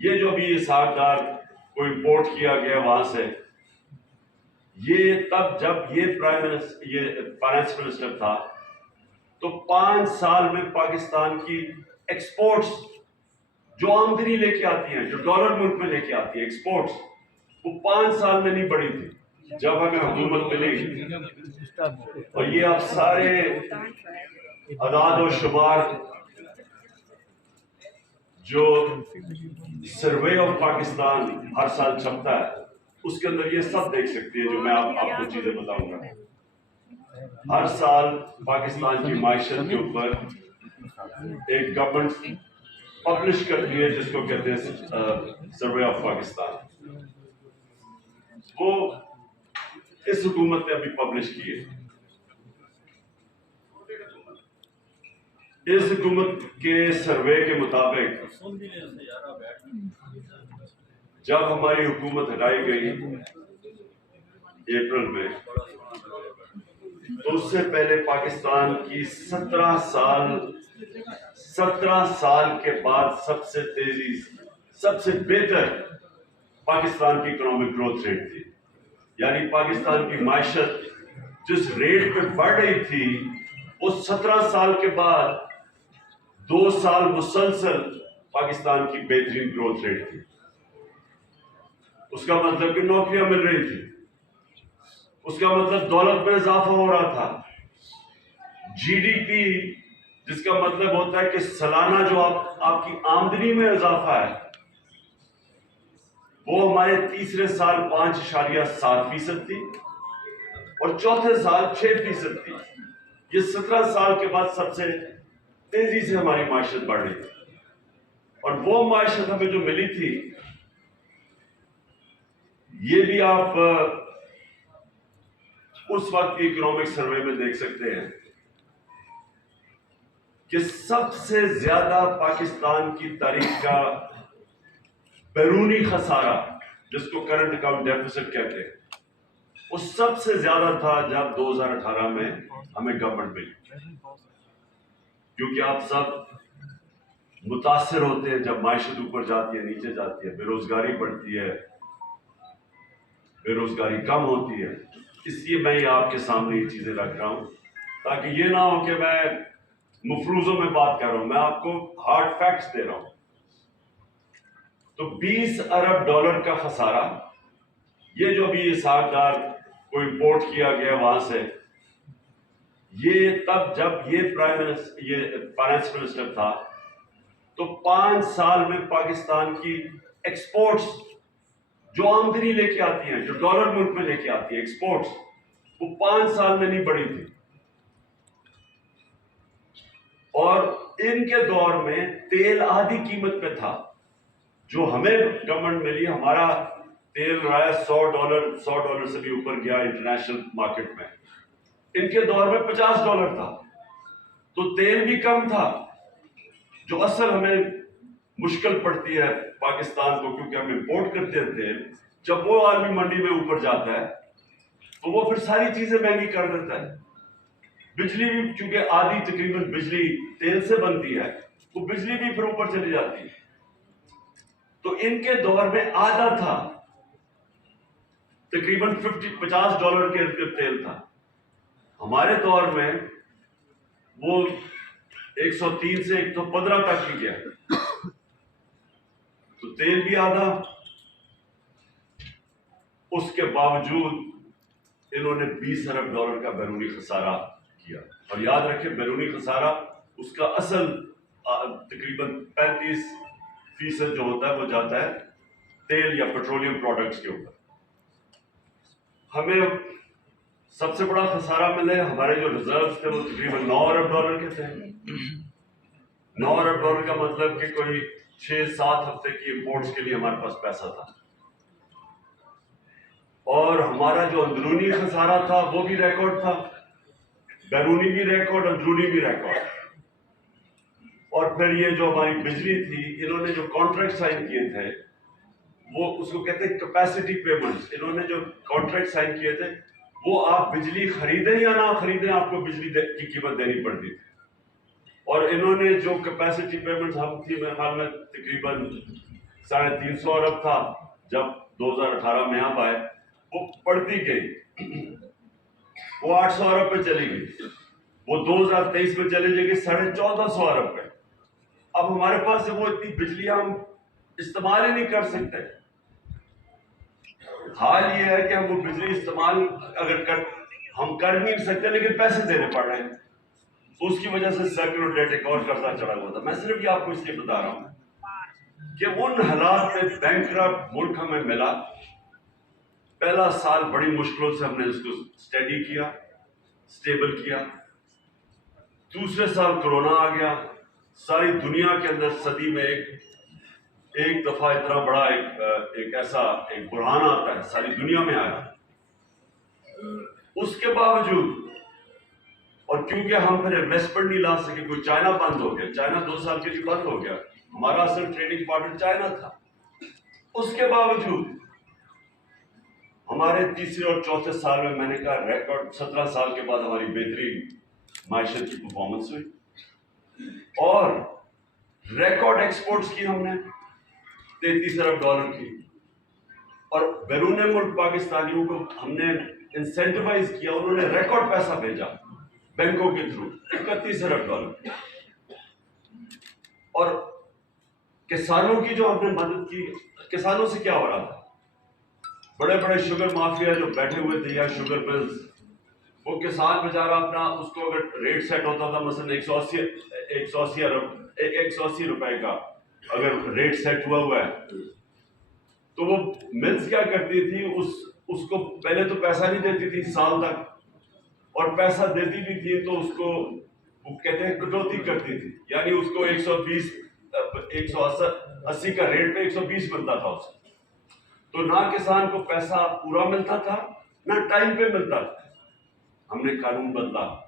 ये जो भी इसहाकडार को इम्पोर्ट किया गया वहां से, ये तब जब ये फाइनेंस मिनिस्टर था, तो 5 साल में पाकिस्तान की एक्सपोर्ट्स जो आमदनी लेके आती हैं, जो डॉलर मुल्क में लेके आती है एक्सपोर्ट्स, वो 5 साल में नहीं बढ़ी थी जब हमें हुकूमत मिली। और ये आप सारे अदाद और शुमार जो सर्वे ऑफ पाकिस्तान हर साल छपता है, उसके अंदर ये सब देख सकती है जो मैं आपको चीजें बताऊंगा। हर साल पाकिस्तान की माइशत के ऊपर एक गवर्नमेंट पब्लिश करती है जिसको कहते हैं सर्वे ऑफ पाकिस्तान। वो इस हुकूमत ने अभी पब्लिश की है। इस हुकूमत के सर्वे के मुताबिक जब हमारी हुकूमत हटाई गई अप्रैल में, तो उससे पहले पाकिस्तान की 17 साल के बाद सबसे बेहतर पाकिस्तान की इकोनॉमिक ग्रोथ रेट थी। यानी पाकिस्तान की माइशत जिस रेट पे बढ़ रही थी, वो 17 साल के बाद 2 साल मुसलसल पाकिस्तान की बेहतरीन ग्रोथ रेट थी। उसका मतलब कि नौकरियां मिल रही थी, उसका मतलब दौलत में इजाफा हो रहा था। जीडीपी, जिसका मतलब होता है कि सालाना जो आपकी आमदनी में इजाफा है, वो हमारे तीसरे साल 5.7% थी और चौथे साल 6% थी। ये 17 साल के बाद सबसे तेजी से हमारी माइशत बढ़ रही थी। और वो माइशत हमें जो मिली थी, ये भी आप उस वक्त की इकोनॉमिक सर्वे में देख सकते हैं कि सबसे ज्यादा पाकिस्तान की तारीख का बैरूनी खसारा, जिसको करंट अकाउंट डेफिसिट कहते हैं, वो सबसे ज्यादा था जब 2018 में हमें गवर्नमेंट मिली। क्योंकि आप सब मुतासर होते हैं जब माइशत ऊपर जाती है, नीचे जाती है, बेरोजगारी बढ़ती है, बेरोजगारी कम होती है। इसलिए मैं ये आपके सामने ये चीजें रख रहा हूं, ताकि ये ना हो कि मैं मुफरूजों में बात कर रहा हूं, मैं आपको हार्ड फैक्ट्स दे रहा हूं। तो 20 अरब डॉलर का खसारा, ये जो भी इसहाकडार को इम्पोर्ट किया गया वहां से, ये तब जब ये फाइनेंस मिनिस्टर था, तो 5 साल में पाकिस्तान की एक्सपोर्ट्स जो आमदनी लेके आती हैं, जो डॉलर मुल्क में लेके आती है एक्सपोर्ट्स, वो 5 साल में नहीं बढ़ी थी। और इनके दौर में तेल आधी कीमत पे था। जो हमें गवर्नमेंट मिली, हमारा तेल रहा है $100 से भी ऊपर गया इंटरनेशनल मार्केट में। इनके दौर में $50 था, तो तेल भी कम था। जो असल हमें मुश्किल पड़ती है पाकिस्तान को, क्योंकि हम इंपोर्ट करते हैं तेल, जब वो आलमी मंडी में ऊपर जाता है तो वो फिर सारी चीजें महंगी कर देता है। बिजली भी, चूंकि आधी तकरीबन बिजली तेल से बनती है, वो बिजली भी फिर ऊपर चली जाती है। तो इनके दौर में आधा था, तकरीबन $50 के इर्द तेल था। हमारे दौर में वो 103 से 115 तक ही गया, तो तेल भी आधा। उसके बावजूद इन्होंने $20 अरब का बैरूनी खसारा किया। और याद रखें, बैरूनी खसारा उसका असल तकरीबन 35% जो होता है वो जाता है तेल या पेट्रोलियम प्रोडक्ट्स के ऊपर। हमें सबसे बड़ा खसारा मिले, हमारे जो रिजर्व्स थे वो तकरीबन $9 अरब के थे। $9 अरब का मतलब कि कोई 6-7 हफ्ते की इंपोर्ट्स के लिए हमारे पास पैसा था। और हमारा जो अंदरूनी खसारा था वो भी रिकॉर्ड था, बैरूनी भी रिकॉर्ड, अंदरूनी भी रिकॉर्ड। और फिर ये जो हमारी बिजली थी, इन्होंने जो कॉन्ट्रैक्ट साइन किए थे, वो उसको कहते हैं कैपेसिटी पेमेंट्स। इन्होंने जो कॉन्ट्रैक्ट साइन किए थे, वो आप बिजली खरीदें या ना खरीदें, आपको बिजली की कीमत देनी पड़ती थी। और इन्होंने जो कैपेसिटी पेमेंट्स हम थी, मेरे ख्याल में तकरीबन 350 अरब था जब 2018 में आप आए, वो बढ़ती गई, वो 800 अरब पे चली गई, वो 2023 में चली जाएगी 1450 अरब पे। अब हमारे पास से वो इतनी बिजली हम इस्तेमाल ही नहीं कर सकते। हाल ये है कि हम वो बिजली इस्तेमाल हम कर नहीं सकते, लेकिन पैसे देने पड़ रहे हैं, तो उसकी वजह से सर्कुलर डेट एक और कर्जा चढ़ा हुआ था। मैं सिर्फ ये आपको इसलिए बता रहा हूं कि उन हालात में बैंकरप्ट मुल्क हमें मिला। पहला साल बड़ी मुश्किलों से हमने उसको स्टडी किया, स्टेबल किया। दूसरे साल कोरोना आ गया, सारी दुनिया के अंदर सदी में एक दफा इतना बड़ा एक ऐसा एक बुरहान आता है, सारी दुनिया में आया। उसके बावजूद, और क्योंकि हम फिर इन्वेस्टमेंट नहीं ला सके, कोई चाइना बंद हो गया, चाइना 2 साल के लिए बंद हो गया, हमारा असल ट्रेडिंग पार्टनर चाइना था। उसके बावजूद हमारे तीसरे और चौथे साल में, मैंने कहा रिकॉर्ड 17 साल के बाद हमारी बेहतरीन माइशत की परफॉर्मेंस हुई और रिकॉर्ड एक्सपोर्ट्स की हमने 33 अरब डॉलर की, और बैरून मुल्क पाकिस्तानियों को हमने इंसेंटिवाइज किया, उन्होंने रिकॉर्ड पैसा भेजा बैंकों के थ्रू 31 अरब डॉलर। और किसानों की जो हमने मदद की, किसानों से क्या हो रहा था, बड़े बड़े शुगर माफिया जो बैठे हुए थे या शुगर मिल्स, वो किसान बेचारा अपना, उसको अगर रेट सेट होता था मसलन 180 रुपए का अगर रेट सेट हुआ है, तो वो मिल्स क्या करती थी, उसको पहले तो पैसा नहीं देती थी साल तक, और पैसा देती भी थी तो उसको वो कहते हैं कटौती करती थी, यानी उसको 180 का रेट पे 120 मिलता था उसको। तो ना किसान को पैसा पूरा मिलता था, ना टाइम पे मिलता था। हमने कानून बदला,